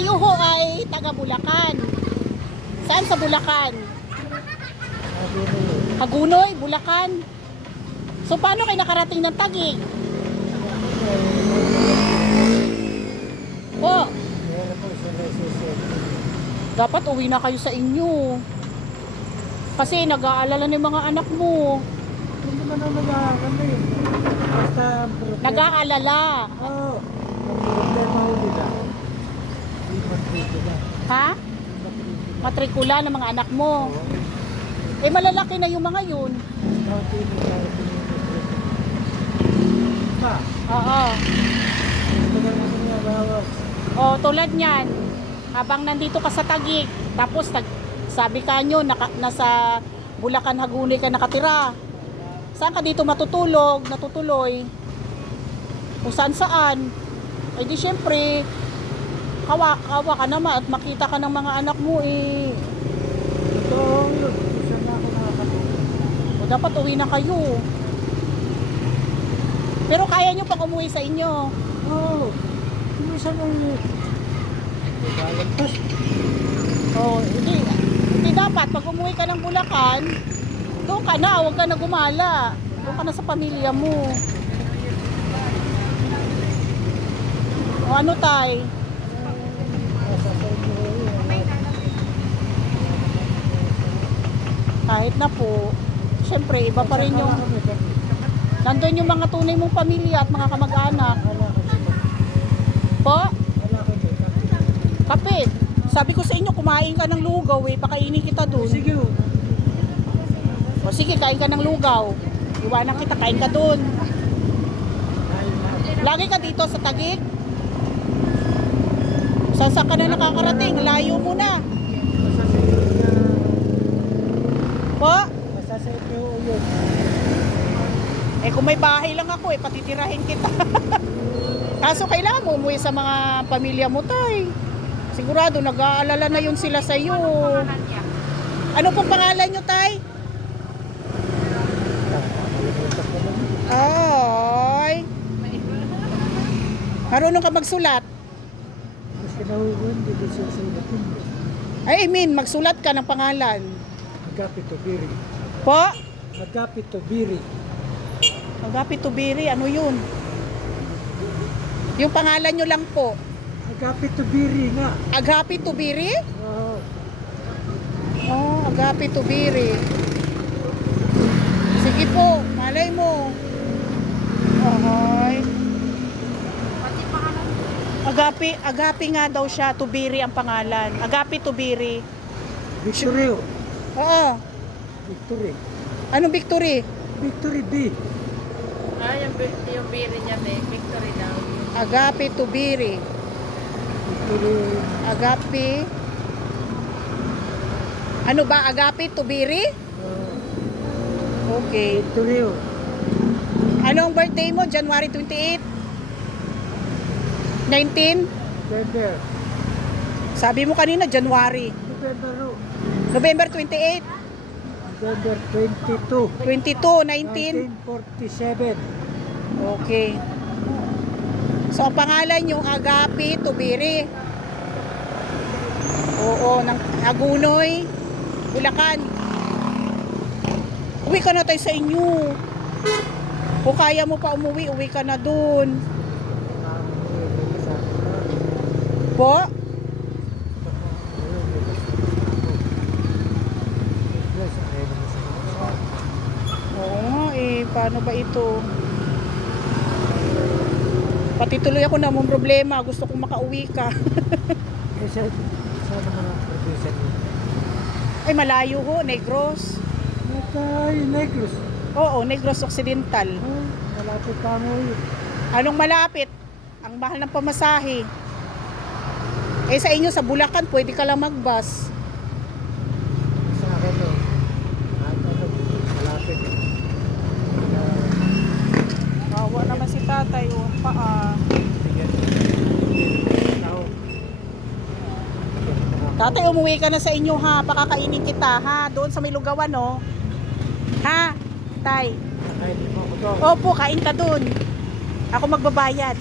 Kayo ho ay taga Bulacan. Saan sa Bulacan? Hagunoy, Bulacan. So paano kayo nakarating ng Taguig? Po. Dapat uwi na kayo sa inyo. Kasi nag-aalala ng mga anak mo. Hindi naman ako nag-aalala eh. Basta Nag-aalala. Oo. Ang problema ko nila. Hindi matrikula. Ha? Matrikula ng mga anak mo. Eh malalaki na yung mga yun. Oo. Oh, tulad niyan. Habang nandito ka sa Taguig, tapos sabi ka nyo, nasa Bulacan, Hagunoy ka nakatira. Saan ka dito matutulog, natutuloy? Kung saan. Eh di syempre, kawa ka naman at makita ka ng mga anak mo eh. Totoo yun. Isa na ako nakakatulog. O dapat uwi na kayo. Pero kaya nyo pang umuwi sa inyo. Oo. Hindi isa na yun. Lalagpas. Oh, hindi dapat pag umuwi ka ng Bulacan, doon ka na, huwag ka na gumala. Doon ka na sa pamilya mo. O ano tay? Kahit na po, syempre iba pa rin yung nandun yung mga tunay mong pamilya at mga kamag-anak. Po? Kape. Sabi ko sa inyo, kumain ka ng lugaw eh, pakainin kita doon. Sige. O sige, kain ka ng lugaw. Iwanan kita, kain ka doon. Lagi ka dito sa Taguig? Saan ka na nakakarating? Layo mo na. Po? Masasayot niyo yun. Eh kung may bahay lang ako eh, patitirahin kita. Kaso kailangan mo umuwi sa mga pamilya mo tay. Sigurado nag-aalala na yun sila sa iyo. Ano pong pangalan nyo tay? Ay. Marunong ka magsulat? Mas kinahuhun, hindi siya sa ilapin. I mean, magsulat ka ng pangalan. Agapi Tubiri. Po? Agapi Tubiri. Agapi Tubiri, ano yun? Yung pangalan nyo lang po. Agapi Tubiri nga. Agapi Tubiri? Oo. Oh, Agapi Tubiri. Sige po, malay mo. Okay. Agapi nga daw siya, Tubiri ang pangalan. Agapi Tubiri. Victory. Oo. Victory. Anong Victory? Victory B. Yung biri niya, Victory daw. Agapi Tubiri. Victory. Agapi. Ano ba? Agapi Tubiri? Okay. Victory. Anong birthday mo? January 28? 19? November. Sabi mo kanina, January. November. November 28? November 22. 22, 19? 1947. Okay. So, ang pangalan yung Agapi Tubiri. Oo, ng Hagunoy, Bulacan. Uwi ka na tayo sa inyo. Kung kaya mo pa umuwi, uwi ka na dun. Po? Oo nga eh, paano ba ito? Pati tuloy ako na mong problema, gusto kong makauwi ka. Sana mga producer niyo. Ay malayo ho, Negros. Negros. Oo, Negros Occidental. Malapit pa mo yun. Anong malapit? Ang mahal ng pamasahe. Eh sa inyo sa Bulacan, pwede ka lang magbus. Sa akin no. Malapit. Awa naman si tatay, oh, paa. Tatay, umuwi ka na sa inyo ha, pakakainin kita ha, doon sa may lugawan no. Ha, tay? Nakain mo ako to. Opo, kain ka doon. Ako magbabayad.